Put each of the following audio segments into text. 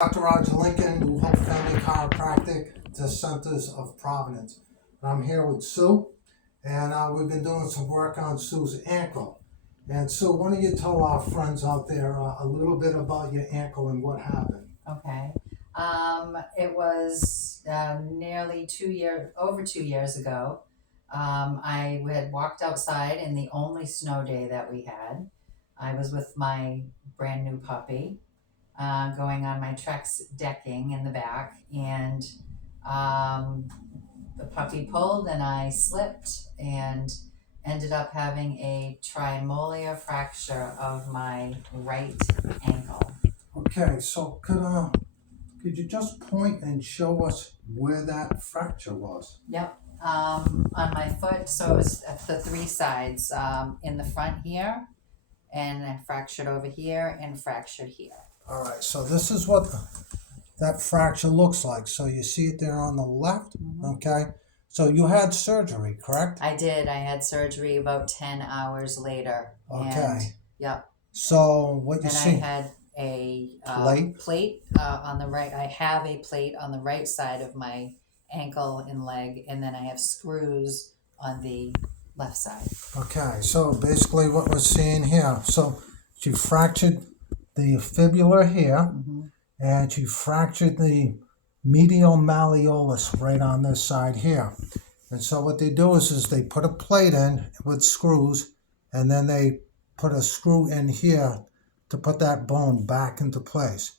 Dr. Roger Lincoln, New Hope Family Chiropractic, the Centers of Providence. I'm here with Sue, and we've been doing some work on Sue's ankle. And Sue, why don't you tell our friends out there a little bit about your ankle and what happened? Okay. It was nearly over 2 years ago. I had walked outside in the only snow day that we had. I was with my brand new puppy, going on my Trex decking in the back, and the puppy pulled and I slipped and ended up having a trimolar fracture of my right ankle. Okay, so could you just point and show us where that fracture was? Yep. On my foot, so it was at the three sides, in the front here, and I fractured over here and fractured here. All right, so this is what that fracture looks like. So you see it there on the left, okay? So you had surgery, correct? I did. I had surgery about 10 hours later. Okay. And, yep. So what you And see? I had a plate on the right. I have a plate on the right side of my ankle and leg, and then I have screws on the left side. Okay, so basically what we're seeing here, so she fractured the fibula here, and she fractured the medial malleolus right on this side here. And so what they do is they put a plate in with screws, and then they put a screw in here to put that bone back into place.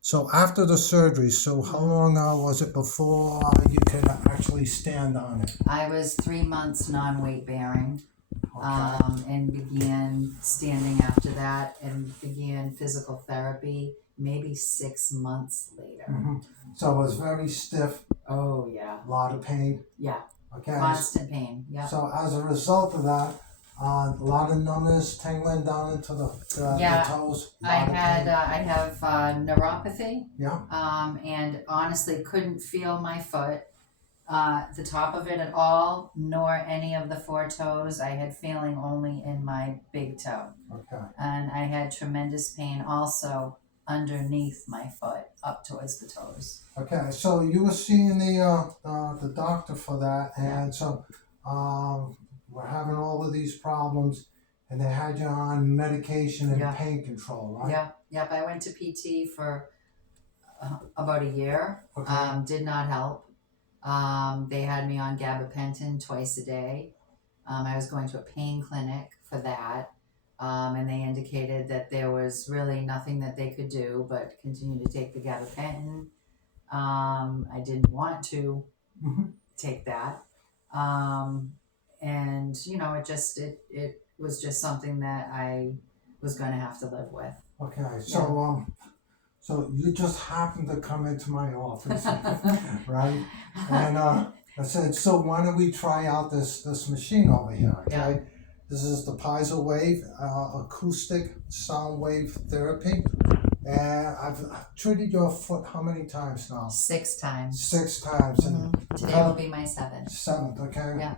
So after the surgery, so how long was it before you could actually stand on it? I was 3 months non-weight bearing, and began standing after that, and began physical therapy maybe 6 months later. So it was very stiff. Oh yeah. A lot of pain. Yeah. Okay. Constant pain. Yeah. So as a result of that, a lot of numbness, tingling down into the toes. I have neuropathy. Yeah. And honestly couldn't feel my foot, the top of it at all, nor any of the four toes. I had feeling only in my big toe. Okay. And I had tremendous pain also underneath my foot, up towards the toes. Okay, so you were seeing the doctor for that, and so we're having all of these problems, and they had you on medication and pain control, right? Yep. I went to PT for about a year. Okay. Did not help. They had me on gabapentin twice a day. I was going to a pain clinic for that. And they indicated that there was really nothing that they could do but continue to take the gabapentin. I didn't want to take that. And it was just something that I was going to have to live with. Okay, so so you just happened to come into my office, right? And I said, so why don't we try out this machine over here? Okay. Yeah. This is the Piezo Wave acoustic sound wave therapy, and I've treated your foot how many times now? 6 times. 6 times. And today will be my 7th. 7th, okay. Yeah.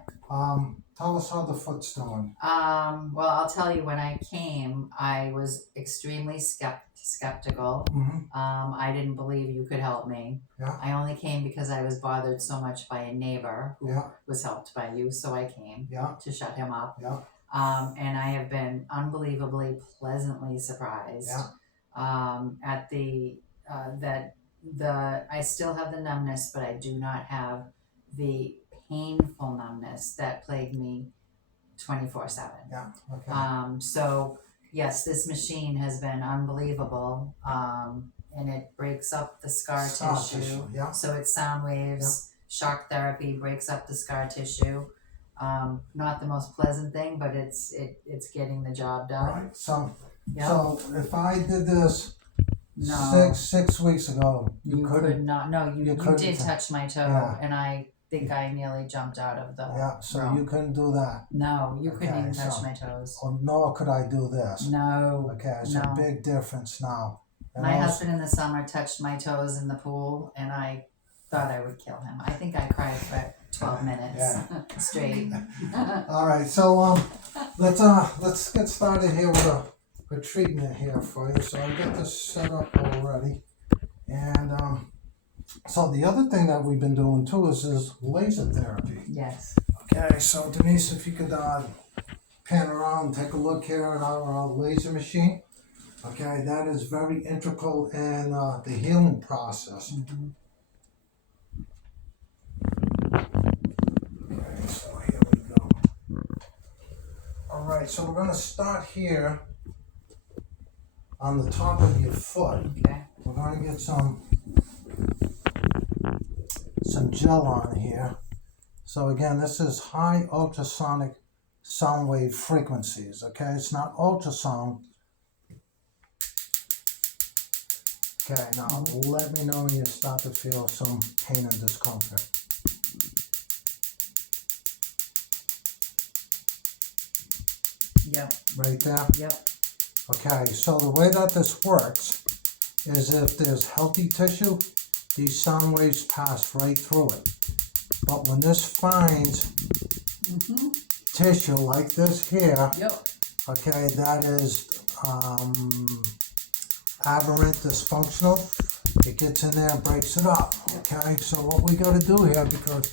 Tell us how the foot's doing. Well, I'll tell you, when I came, I was extremely skeptical. I didn't believe you could help me. Yeah. I only came because I was bothered so much by a neighbor who was helped by you, so I came to shut him up. Yeah. And I have been unbelievably pleasantly surprised at I still have the numbness, but I do not have the painful numbness that plagued me 24/7. Yeah. Okay. So yes, this machine has been unbelievable, and it breaks up the scar tissue. Yeah. So it's sound waves, shock therapy breaks up the scar tissue. Not the most pleasant thing, but it's getting the job done. Right. So if I did this six weeks ago, you could not. No, you did touch my toe, and I think I nearly jumped out of the room. You couldn't do that. No, you couldn't even touch my toes. Nor could I do this. No. Okay, it's a big difference now. And my husband in the summer touched my toes in the pool, and I thought I would kill him. I think I cried for 12 minutes straight. All right, so let's get started here with a treatment here for you. So I'll get this set up already. And so the other thing that we've been doing too is laser therapy. Yes. Okay, so Denise, if you could pan around and take a look here at our laser machine. Okay, that is very integral in the healing process. Mm-hmm. Okay, so here we go. Alright, so we're going to start here on the top of your foot. Okay. We're going to get some gel on here. So again, this is high ultrasonic sound wave frequencies, okay? It's not ultrasound. Okay, now let me know when you start to feel some pain and discomfort. Yep. Right there? Yep. Okay, so the way that this works is if there's healthy tissue, these sound waves pass right through it. But when this finds Mm-hmm. tissue like this here, Yep. okay, that is aberrant, dysfunctional, it gets in there and breaks it up. Okay, so what we got to do here, because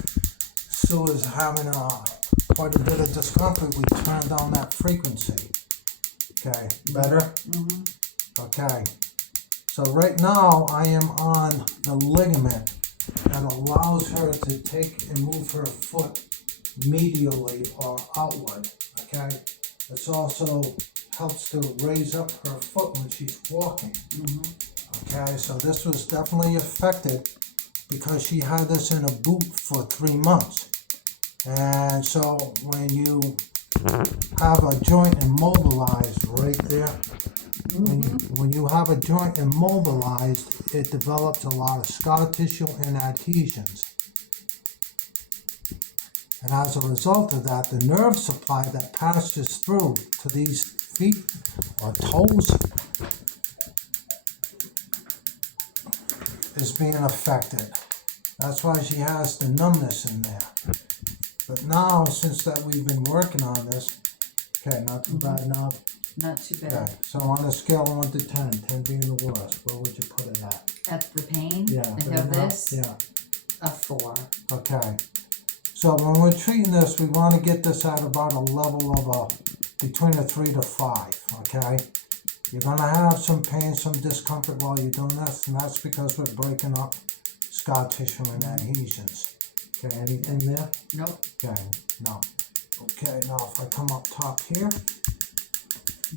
Sue is having quite a bit of discomfort, we turn down that frequency. Okay, better? Mm-hmm. Okay, so right now I am on the ligament that allows her to take and move her foot medially or outward. Okay, this also helps to raise up her foot when she's walking. Mm-hmm. Okay, so this was definitely affected because she had this in a boot for 3 months. And so when you have a joint immobilized right there, when you have a joint immobilized, it develops a lot of scar tissue and adhesions. And as a result of that, the nerve supply that passes through to these feet or toes is being affected. That's why she has the numbness in there. But now, since that we've been working on this, okay, not too bad now. Not too bad. Okay, so on a scale of 1 to 10, 10 being the worst, where would you put it at? At the pain? Yeah. And right of now? this? Yeah. A 4. Okay. So when we're treating this, we want to get this at about a level of between a 3 to 5, okay? You're going to have some pain, some discomfort while you're doing this, and that's because we're breaking up scar tissue and adhesions. Okay, anything there? Nope. Okay, no. Okay, now if I come up top here,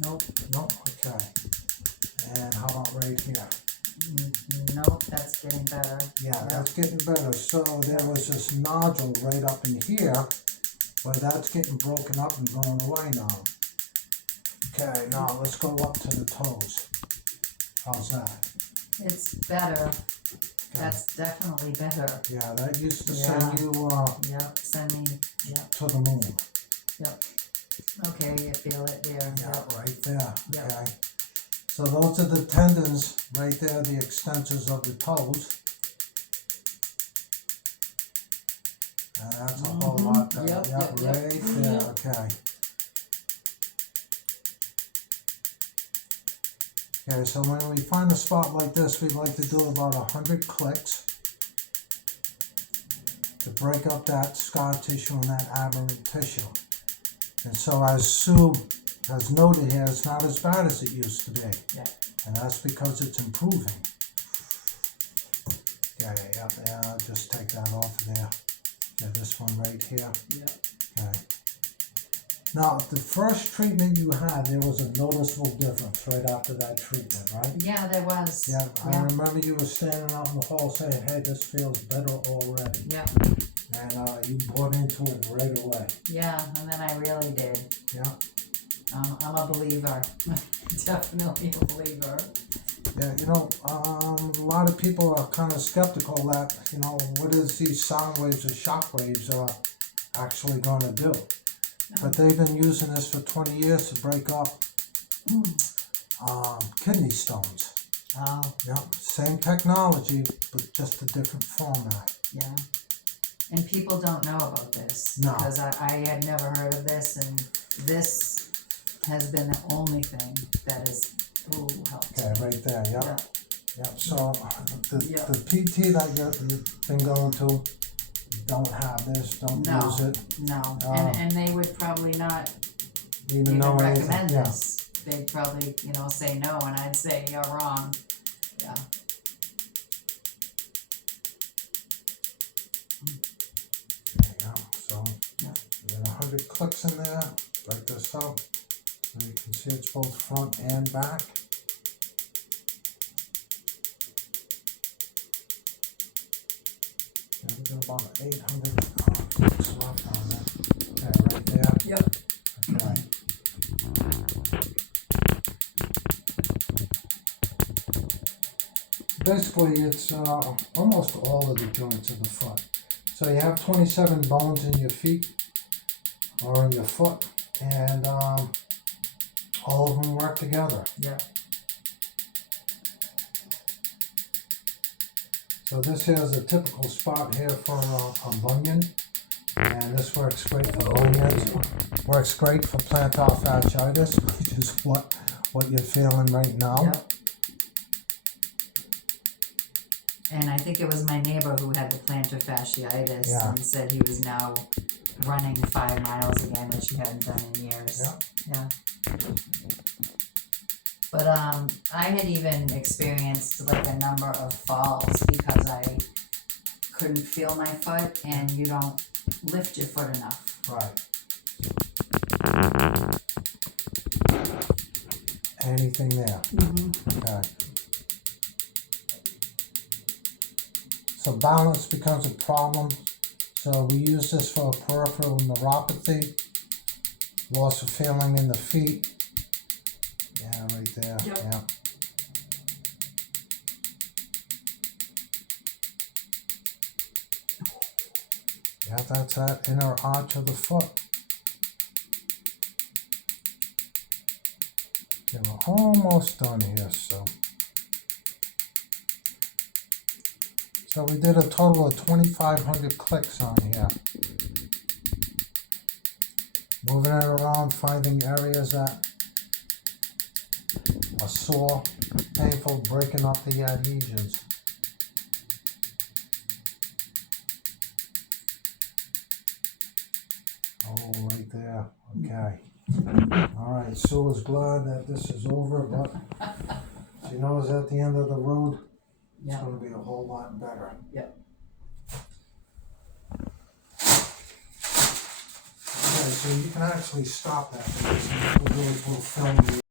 Nope. no, okay. And how about right here? Nope, that's getting better. Yeah, that's getting better. So there was this nodule right up in here, but that's getting broken up and going away now. Okay, now let's go up to the toes. How's that? It's better. That's definitely better. Yeah, that used to Yeah. send you Yep, send me, yep, to the moon. yep. Okay, you feel it there. Yeah, Yep. right there. Yeah. Okay. So those are the tendons right there, the extensors of the toes. And that's a whole lot there. Yep, Yeah, yep, yep. right there. Okay. Okay, so when we find a spot like this, we like to do about 100 clicks to break up that scar tissue and that aberrant tissue. And so as Sue has noted here, it's not as bad as it used to be. Yeah. And that's because it's improving. Okay, yeah, I'll just take that off of there. Okay, this one right here. Yep. Okay. Now, the first treatment you had, there was a noticeable difference right after that treatment, right? Yeah, there was. Yeah, I remember you were standing out in the hall saying, hey, this feels better already. Yeah. And you bought into it right away. Yeah, and then I really did. Yeah. I'm a believer. Definitely a believer. Yeah, you know, a lot of people are kind of skeptical that, you know, what is these sound waves or shock waves actually going to do? But they've been using this for 20 years to break up kidney stones. Oh, Yeah, same technology, but just a different format. yeah. And people don't know about this. No. Because I had never heard of this, and this has been the only thing that has helped. Okay, right there, yeah. Yeah. Yeah, so Yeah. the PT that you've been going to, don't have this, don't No. use it, No, Uh, and they would probably not even even know anything. recommend Yeah. this. They'd probably, say no, and I'd say you're wrong. Yeah. There you go. So Yeah. you got 100 clicks in there. Break this up so you can see it's both front and back. Okay, we got about 800 clicks left on that. Okay, right there. Yep. Okay. Basically, it's almost all of the joints of the foot. So you have 27 bones in your feet or in your foot, and all of them work together. Yep. So this here is a typical spot here for a bunion, and this works great for bunions. Works great for plantar fasciitis, which is what you're feeling right now. Yep. And I think it was my neighbor who had the plantar fasciitis Yeah. and said he was now running 5 miles again, which he hadn't done in years. Yeah. Yeah. But I had even experienced like a number of falls because I couldn't feel my foot, and you don't lift your foot enough. Right. Anything there? Mm-hmm. Okay. So balance becomes a problem. So we use this for peripheral neuropathy, loss of feeling in the feet. Yeah, right there. Yep. Yeah. Yeah, that's that inner arch of the foot. Okay, we're almost done here, so. So we did a total of 2,500 clicks on here. Moving it around, finding areas that are sore, painful, breaking up the adhesions. Oh, right there. Okay. All right. Sue is glad that this is over, but she knows at the end of the road, it's Yeah. going to be a whole lot better. Yep. Okay, so you can actually stop that. What we'll do is we'll film you.